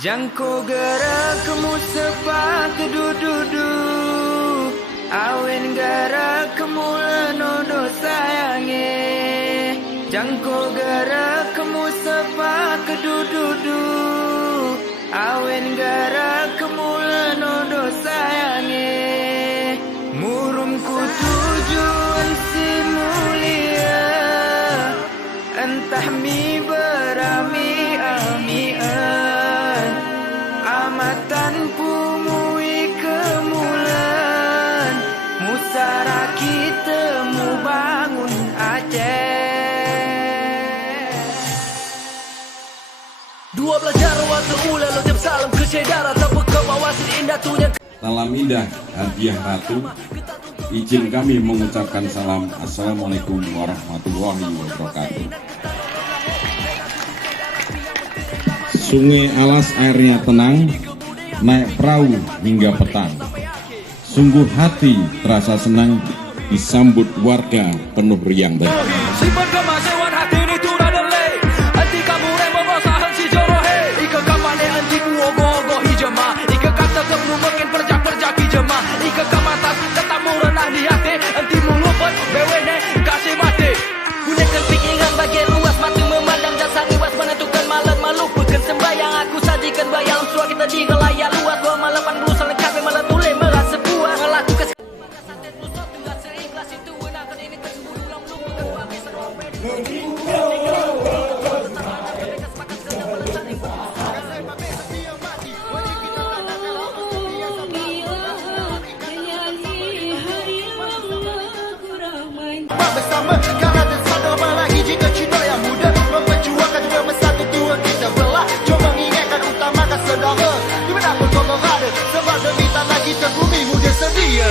Jangko gerakmu sepatu dudu, awen gerakmu lenono sayange. Jangko gerakmu sepatu dudu, awen gerakmu lenono sayange. Murumku tujuan si mulia, entah mi berami amian. Amatan pumui kemulan, musara kita mu bangun Aceh. Dua belajar waktu ula lo jam salam ke saudara tanpa kebawasan indah tunya. Salam indah hadiah ratu. Izin kami mengucapkan salam. Assalamualaikum warahmatullahi wabarakatuh. Sungai alas airnya tenang, naik perahu hingga petang. Sungguh hati terasa senang disambut warga penuh riang dan Simpan kemasuan hati ini turun delay. Hati kamu remo bosahan si jorohe. Ika kapane anti ogo-ogo hijama. Ika kata kamu makin perjak-perjak hijama. Ika kamatas katamu renah di hati. Anti mengupet bewene kasih mati. Gunakan pikiran bagian luas mati memandang dan sangi was menentukan malam malu. Bukan sembayang aku sajikan bayang suara kita di layar luas. 2 malam 80 selengkap malah tulis merasa puas. Melakukan bersama karena tersadar lagi jika cinta yang muda memperjuangkan juga bersatu tua kita belah. Jom mengingatkan utamakan saudara dimanapun kau berada, sebab demi tanah kita bumi muda sedia.